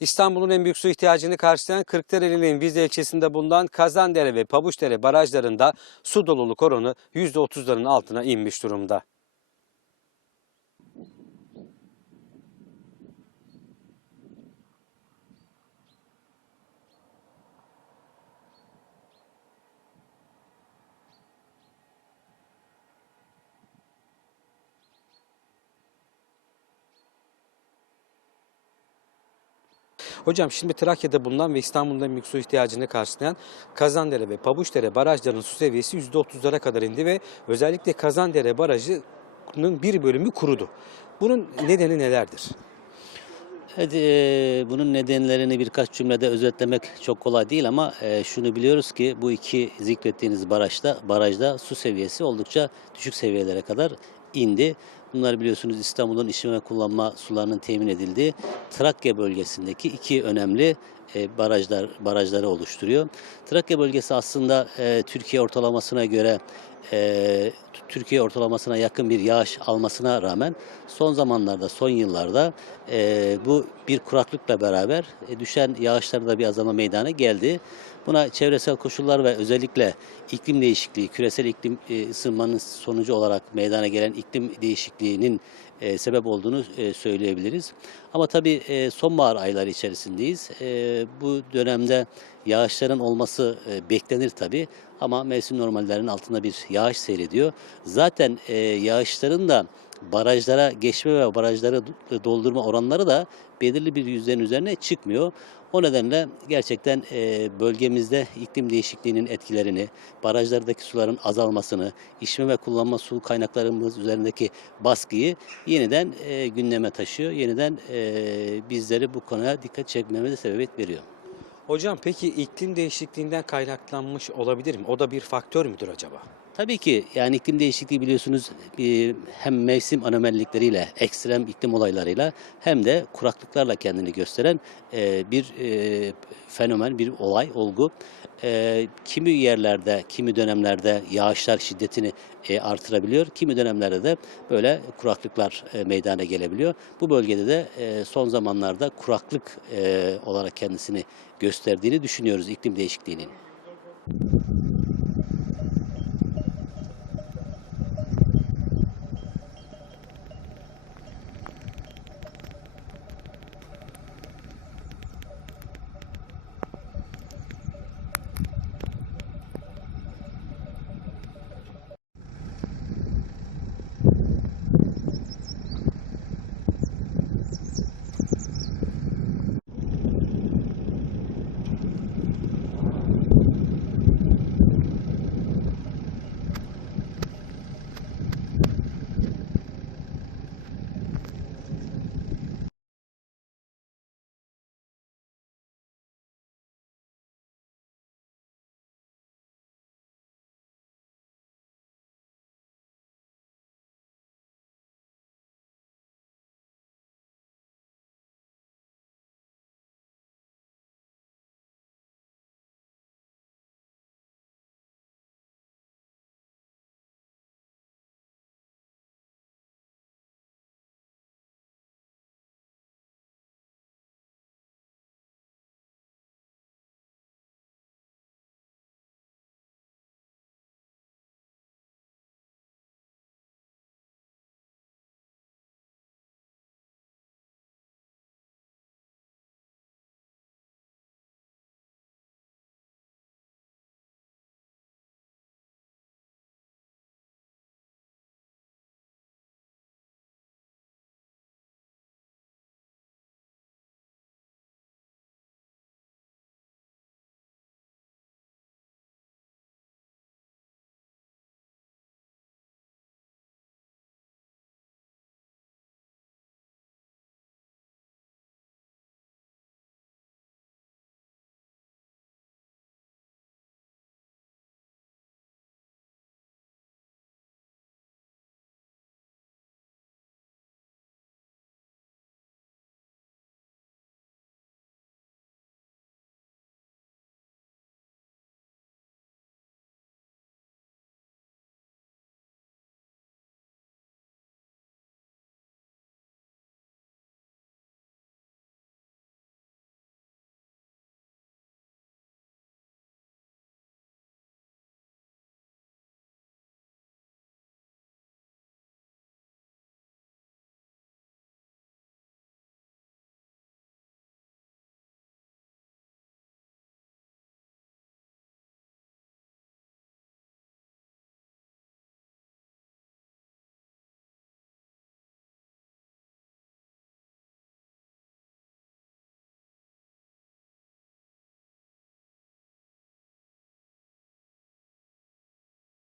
İstanbul'un en büyük su ihtiyacını karşılayan Kırklareli'nin Vize ilçesinde bulunan Kazandere ve Pabuçdere barajlarında su doluluk oranı %30'ların altına inmiş durumda. Hocam şimdi Trakya'da bulunan ve İstanbul'un en büyük su ihtiyacını karşılayan Kazandere ve Pabuçdere barajlarının su seviyesi %30'lara kadar indi ve özellikle Kazandere barajının bir bölümü kurudu. Bunun nedeni nelerdir? Evet, e, bunun nedenlerini birkaç cümlede özetlemek çok kolay değil ama e, şunu biliyoruz ki bu iki zikrettiğiniz barajda barajda su seviyesi oldukça düşük seviyelere kadar indi. Bunlar biliyorsunuz İstanbul'un içme ve kullanma sularının temin edildiği Trakya bölgesindeki iki önemli e, barajlar barajları oluşturuyor. Trakya bölgesi aslında e, Türkiye ortalamasına göre e, Türkiye ortalamasına yakın bir yağış almasına rağmen son zamanlarda, son yıllarda bu bir kuraklıkla beraber düşen yağışlarda bir azalma meydana geldi. Buna çevresel koşullar ve özellikle iklim değişikliği, küresel iklim ısınmanın sonucu olarak meydana gelen iklim değişikliğinin e, sebep olduğunu e, söyleyebiliriz. Ama tabii e, sonbahar ayları içerisindeyiz. E, bu dönemde yağışların olması e, beklenir tabii ama mevsim normallerinin altında bir yağış seyrediyor. Zaten e, yağışların da barajlara geçme ve barajları do- doldurma oranları da belirli bir yüzdenin üzerine çıkmıyor. O nedenle gerçekten e, bölgemizde iklim değişikliğinin etkilerini, barajlardaki suların azalmasını, içme ve kullanma su kaynaklarımız üzerindeki baskıyı yeniden e, gündeme taşıyor. Yeniden e, bizleri bu konuya dikkat çekmemize sebebiyet veriyor. Hocam peki iklim değişikliğinden kaynaklanmış olabilir mi? O da bir faktör müdür acaba? Tabii ki yani iklim değişikliği biliyorsunuz e, hem mevsim anomalikleriyle, ekstrem iklim olaylarıyla hem de kuraklıklarla kendini gösteren e, bir e, fenomen, bir olay, olgu. Kimi yerlerde, kimi dönemlerde yağışlar şiddetini artırabiliyor, kimi dönemlerde de böyle kuraklıklar meydana gelebiliyor. Bu bölgede de son zamanlarda kuraklık olarak kendisini gösterdiğini düşünüyoruz iklim değişikliğinin.